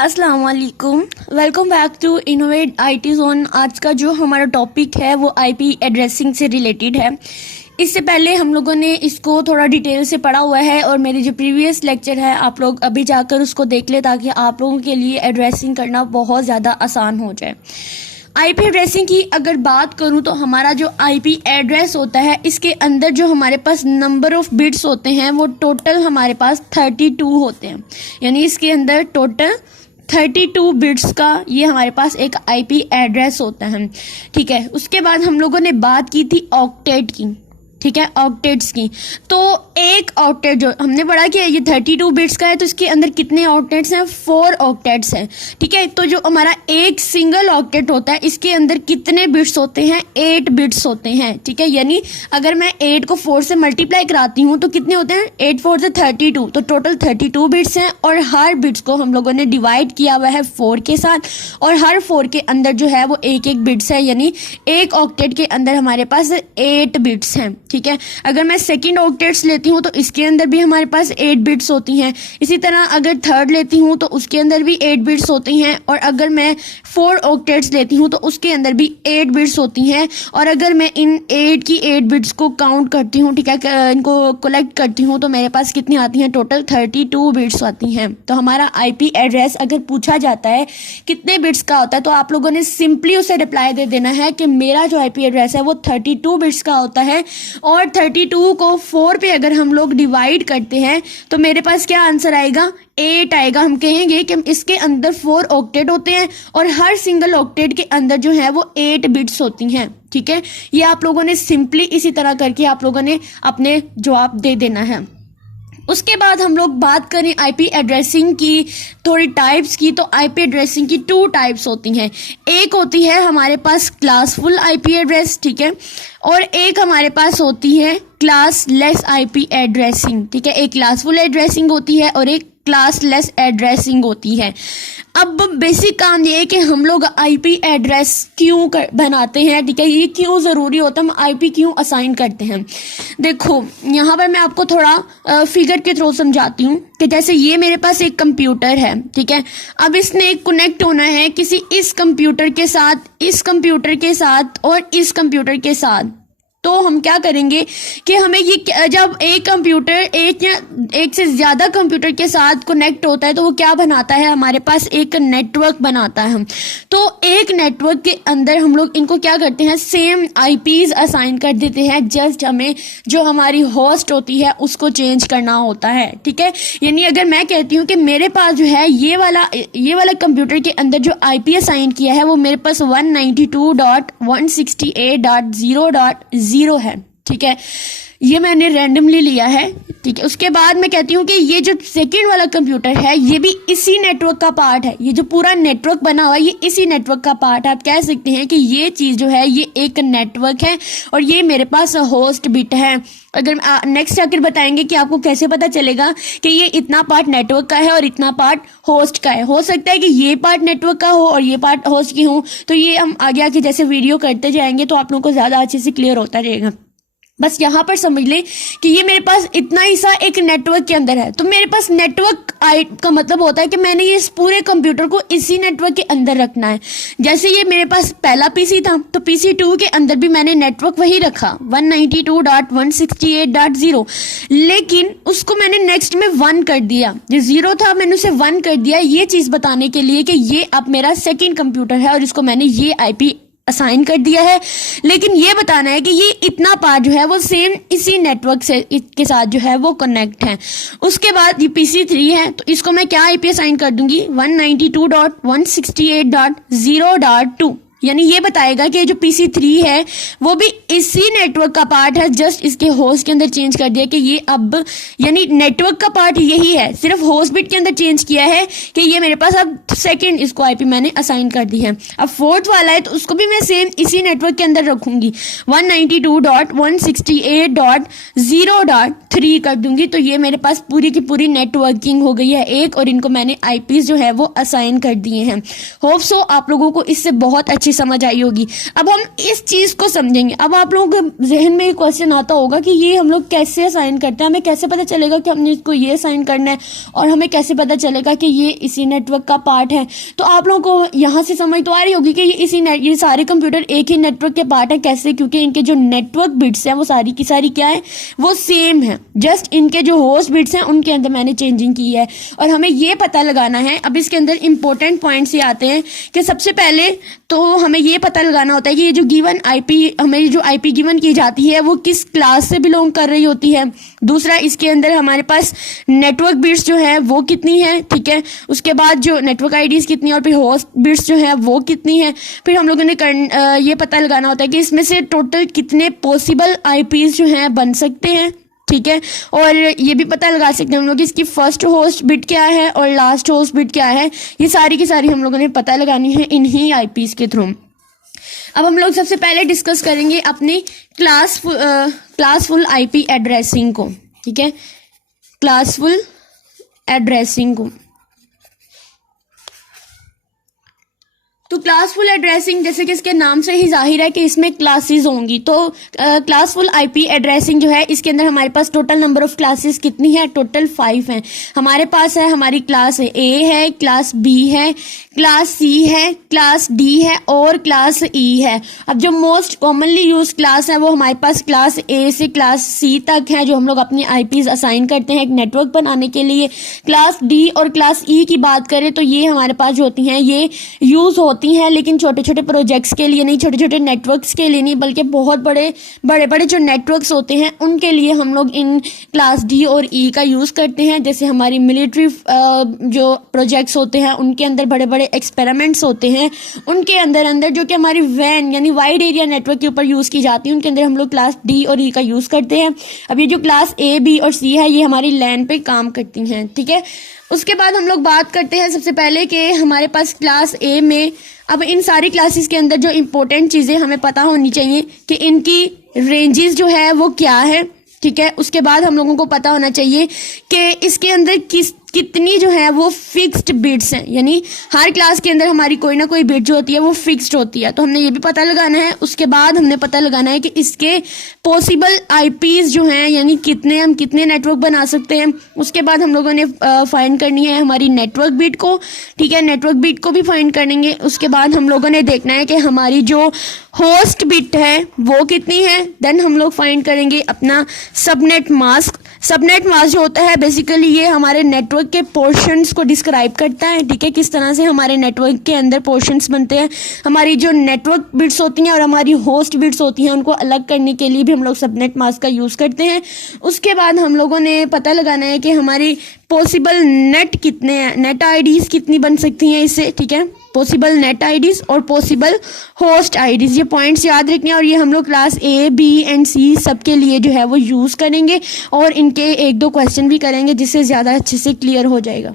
अस्सलाम वालेकुम, welcome back to innovate IT zone. आज का जो हमारा टॉपिक है वो आईपी एड्रेसिंग से रिलेटेड है। इससे पहले हम लोगों ने इसको थोड़ा डिटेल से पढ़ा हुआ है और मेरे जो प्रीवियस लेक्चर है आप लोग अभी जाकर उसको देख ले ताकि आप लोगों के लिए एड्रेसिंग करना बहुत ज़्यादा आसान हो जाए। आईपी एड्रेसिंग की अगर बात करूं तो हमारा जो आईपी एड्रेस होता है इसके अंदर जो हमारे पास नंबर ऑफ बिट्स होते हैं वो टोटल हमारे पास 32 होते हैं। यानी इसके अंदर टोटल 32 बिट्स का ये हमारे पास एक आईपी एड्रेस होता है। ठीक है, उसके बाद हम लोगों ने बात की थी ऑक्टेट की। ठीक है, ऑक्टेट्स की। तो एक ऑक्टेट जो हमने पढ़ा कि ये 32 बिट्स का है तो इसके अंदर कितने ऑक्टेट्स हैं? 4 ऑक्टेट्स हैं। ठीक है, तो जो हमारा एक सिंगल ऑक्टेट होता है इसके अंदर कितने बिट्स होते हैं? 8 बिट्स होते हैं। ठीक है, यानी अगर मैं 8 को 4 से मल्टीप्लाई कराती हूँ तो कितने होते हैं? 8 4 से 32, तो टोटल 32 बिट्स हैं। और हर बिट्स को हम लोगों ने डिवाइड किया हुआ है 4 के साथ और हर 4 के अंदर जो है वो एक एक बिट्स है। यानी एक ऑक्टेट के अंदर हमारे पास 8 बिट्स हैं। ठीक है, अगर मैं सेकंड ऑक्टेट्स लेती हूँ तो इसके अंदर भी हमारे पास 8 बिट्स होती हैं। इसी तरह अगर थर्ड लेती हूँ तो उसके अंदर भी 8 बिट्स होती हैं। और अगर मैं 4 ऑक्टेट्स लेती हूँ तो उसके अंदर भी 8 बिट्स होती हैं। और अगर मैं इन 8 की 8 बिट्स को काउंट करती हूँ, ठीक है, इनको कलेक्ट करती हूँ तो मेरे पास कितनी आती हैं? टोटल 32 बिट्स आती हैं। तो हमारा आईपी एड्रेस अगर पूछा जाता है कितने बिट्स का होता है तो आप लोगों ने सिंपली उसे रिप्लाई दे देना है कि मेरा जो आईपी एड्रेस है वो 32 बिट्स का होता है। और 32 को 4 पे अगर हम लोग डिवाइड करते हैं तो मेरे पास क्या आंसर आएगा? 8 आएगा। हम कहेंगे कि इसके अंदर 4 ऑक्टेट होते हैं और हर सिंगल ऑक्टेट के अंदर जो है वो 8 बिट्स होती हैं। ठीक है, ये आप लोगों ने सिंपली इसी तरह करके आप लोगों ने अपने जवाब दे देना है। उसके बाद हम लोग बात करें आईपी एड्रेसिंग की थोड़ी टाइप्स की, तो आईपी एड्रेसिंग की 2 टाइप्स होती हैं। एक होती है हमारे पास क्लासफुल आईपी एड्रेस, ठीक है, और एक हमारे पास होती है क्लासलेस आईपी एड्रेसिंग। ठीक है, एक क्लासफुल एड्रेसिंग होती है और एक क्लासलेस एड्रेसिंग होती है। अब बेसिक काम ये है कि हम लोग आईपी एड्रेस क्यों बनाते हैं, ठीक है, ये क्यों ज़रूरी होता है, हम आईपी क्यों असाइन करते हैं। देखो यहाँ पर मैं आपको थोड़ा फिगर के थ्रू समझाती हूँ कि जैसे ये मेरे पास एक कंप्यूटर है, ठीक है, अब इसने कनेक्ट होना है किसी इस कंप्यूटर के साथ, इस कंप्यूटर के साथ और इस कंप्यूटर के साथ। तो हम क्या करेंगे कि हमें ये जब एक कंप्यूटर एक से ज़्यादा कंप्यूटर के साथ कनेक्ट होता है तो वो क्या बनाता है? हमारे पास एक नेटवर्क बनाता है। तो एक नेटवर्क के अंदर हम लोग इनको क्या करते हैं? सेम आईपीज असाइन कर देते हैं। जस्ट हमें जो हमारी होस्ट होती है उसको चेंज करना होता है। ठीक है, यानी अगर मैं कहती हूँ कि मेरे पास जो है ये वाला कंप्यूटर के अंदर जो आईपी असाइन किया है वो मेरे पास 192.168.0.0 है। ठीक है, ये मैंने रैंडमली लिया है। ठीक है, उसके बाद मैं कहती हूँ कि ये जो सेकंड वाला कंप्यूटर है ये भी इसी नेटवर्क का पार्ट है। ये जो पूरा नेटवर्क बना हुआ है ये इसी नेटवर्क का पार्ट है। आप कह सकते हैं कि ये चीज़ जो है ये एक नेटवर्क है और ये मेरे पास होस्ट बिट है। अगर नेक्स्ट आकर बताएंगे कि आपको कैसे पता चलेगा कि ये इतना पार्ट नेटवर्क का है और इतना पार्ट होस्ट का है। हो सकता है कि ये पार्ट नेटवर्क का हो और ये पार्ट होस्ट की हो, तो ये हम आगे आके जैसे वीडियो करते जाएंगे तो आप लोगों को ज़्यादा अच्छे से क्लियर होता रहेगा। बस यहाँ पर समझ लें कि ये मेरे पास इतना हिस्सा एक नेटवर्क के अंदर है। तो मेरे पास नेटवर्क का मतलब होता है कि मैंने ये इस पूरे कंप्यूटर को इसी नेटवर्क के अंदर रखना है। जैसे ये मेरे पास पहला पीसी था तो पीसी 2 के अंदर भी मैंने नेटवर्क वही रखा 192.168.0, लेकिन उसको मैंने नेक्स्ट में 1 कर दिया। जो 0 था मैंने उसे 1 कर दिया, ये चीज़ बताने के लिए कि ये अब मेरा सेकेंड कंप्यूटर है और इसको मैंने ये आईपी असाइन कर दिया है। लेकिन ये बताना है कि ये इतना पार्ट जो है वो सेम इसी नेटवर्क से के साथ जो है वो कनेक्ट है। उसके बाद ये PC3 है तो इसको मैं क्या आईपी असाइन कर दूंगी? 192.168.0.2, यानी ये बताएगा कि जो PC3 है वो भी इसी नेटवर्क का पार्ट है। जस्ट इसके होस्ट के अंदर चेंज कर दिया कि ये अब यानी नेटवर्क का पार्ट यही है, सिर्फ होस्ट बिट के अंदर चेंज किया है कि ये मेरे पास अब सेकंड इसको आईपी मैंने असाइन कर दी है। अब फोर्थ वाला है तो उसको भी मैं सेम इसी नेटवर्क के अंदर रखूंगी 192.168.0.3 कर दूंगी। तो ये मेरे पास पूरी की पूरी नेटवर्किंग हो गई है एक, और इनको मैंने आईपीज जो है वो असाइन कर दिए हैं। होप सो आप लोगों को इससे बहुत अच्छी समझ आई होगी। अब हम इस चीज को समझेंगे। अब आप लोगों के जहन में एक क्वेश्चन आता होगा कि ये हम लोग कैसे असाइन करते हैं, हमें कैसे पता चलेगा कि हमने इसको ये असाइन करना है, और हमें कैसे पता चलेगा कि ये इसी नेटवर्क का पार्ट है। तो आप लोगों को यहाँ से समझ तो आ रही होगी कि ये सारे कंप्यूटर एक ही नेटवर्क के पार्ट है। कैसे? क्योंकि इनके जो नेटवर्क बिट्स हैं वो सारी की सारी क्या है, वो सेम है, जस्ट इनके जो होस्ट बिट्स हैं उनके अंदर मैंने चेंजिंग की है। और हमें ये पता लगाना है, अब इसके अंदर इंपॉर्टेंट पॉइंट्स ये आते हैं कि सबसे पहले तो हमें ये पता लगाना होता है कि ये जो गिवन आईपी, हमें जो आईपी गिवन की जाती है वो किस क्लास से बिलोंग कर रही होती है। दूसरा, इसके अंदर हमारे पास नेटवर्क बिट्स जो है वो कितनी है, ठीक है। उसके बाद जो नेटवर्क आईडीज कितनी है, और फिर होस्ट बिट्स जो है वो कितनी है। फिर हम लोगों ने ये पता लगाना होता है कि इसमें से टोटल कितने पॉसिबल आईपीज जो हैं बन सकते हैं, ठीक है। और ये भी पता लगा सकते हैं हम लोग इसकी फर्स्ट होस्ट बिट क्या है और लास्ट होस्ट बिट क्या है। ये सारी की सारी हम लोगों ने पता लगानी है इन्हीं आईपीज के थ्रू। अब हम लोग सबसे पहले डिस्कस करेंगे अपनी क्लासफुल आईपी एड्रेसिंग को, ठीक है, क्लासफुल एड्रेसिंग को। तो क्लासफुल एड्रेसिंग जैसे कि इसके नाम से ही जाहिर है कि इसमें क्लासेस होंगी। तो क्लासफुल आईपी एड्रेसिंग जो है इसके अंदर हमारे पास टोटल नंबर ऑफ क्लासेस कितनी है, टोटल 5 हैं हमारे पास। है हमारी क्लास ए है, क्लास बी है, क्लास सी है, क्लास डी है और क्लास ई है। अब जो मोस्ट कॉमनली यूज क्लास है वो हमारे पास क्लास ए से क्लास सी तक है, जो हम लोग अपनी आईपीज असाइन करते हैं एक नेटवर्क बनाने के लिए। क्लास डी और क्लास ई की बात करें तो ये हमारे पास जो होती हैं ये यूज होती हैं, लेकिन छोटे छोटे प्रोजेक्ट्स के लिए नहीं, छोटे छोटे नेटवर्क्स के लिए नहीं, बल्कि बहुत बड़े बड़े जो नेटवर्क्स होते हैं उनके लिए हम लोग इन क्लास डी और ई का यूज़ करते हैं। जैसे हमारी मिलिट्री जो प्रोजेक्ट्स होते हैं उनके अंदर बड़े बड़े एक्सपेरिमेंट्स होते हैं, उनके अंदर जो कि हमारी वैन यानी वाइड एरिया नेटवर्क के ऊपर यूज़ की जाती है, उनके अंदर हम लोग क्लास डी और ई का यूज़ करते हैं। अब ये जो क्लास ए बी और सी है ये हमारी लैन पे काम करती हैं, ठीक है। उसके बाद हम लोग बात करते हैं सबसे पहले कि हमारे पास क्लास ए में, अब इन सारी क्लासेस के अंदर जो इम्पोर्टेंट चीज़ें हमें पता होनी चाहिए कि इनकी रेंजेस जो है वो क्या है, ठीक है। उसके बाद हम लोगों को पता होना चाहिए कि इसके अंदर कितनी जो है वो फिक्स्ड बिट्स हैं, यानी हर क्लास के अंदर हमारी कोई ना कोई बिट जो होती है वो फिक्स्ड होती है, तो हमने ये भी पता लगाना है। उसके बाद हमने पता लगाना है कि इसके पॉसिबल आईपीज जो हैं, यानी हम कितने नेटवर्क बना सकते हैं। उसके बाद हम लोगों ने फाइंड करनी है हमारी नेटवर्क बिट को, ठीक है, नेटवर्क बिट को भी फाइंड करेंगे। उसके बाद हम लोगों ने देखना है कि हमारी जो होस्ट बिट है वो कितनी है। देन हम लोग फाइंड करेंगे अपना सबनेट मास्क। सबनेट मास्क जो होता है बेसिकली ये हमारे नेटवर्क के पोर्शंस को डिस्क्राइब करता है, ठीक है, किस तरह से हमारे नेटवर्क के अंदर पोर्शंस बनते हैं। हमारी जो नेटवर्क बिट्स होती हैं और हमारी होस्ट बिट्स होती हैं उनको अलग करने के लिए भी हम लोग सबनेट मास्क का यूज़ करते हैं। उसके बाद हम लोगों ने पता लगाना है कि हमारी पॉसिबल नेट कितने हैं, नेट आईडीज कितनी बन सकती हैं इससे, ठीक है, पॉसिबल नेट आईडीज और पॉसिबल होस्ट आईडीज। ये पॉइंट्स याद रखने हैं और ये हम लोग क्लास ए बी एंड सी सब के लिए जो है वो यूज़ करेंगे और इनके 1-2 क्वेश्चन भी करेंगे जिससे ज़्यादा अच्छे से क्लियर हो जाएगा।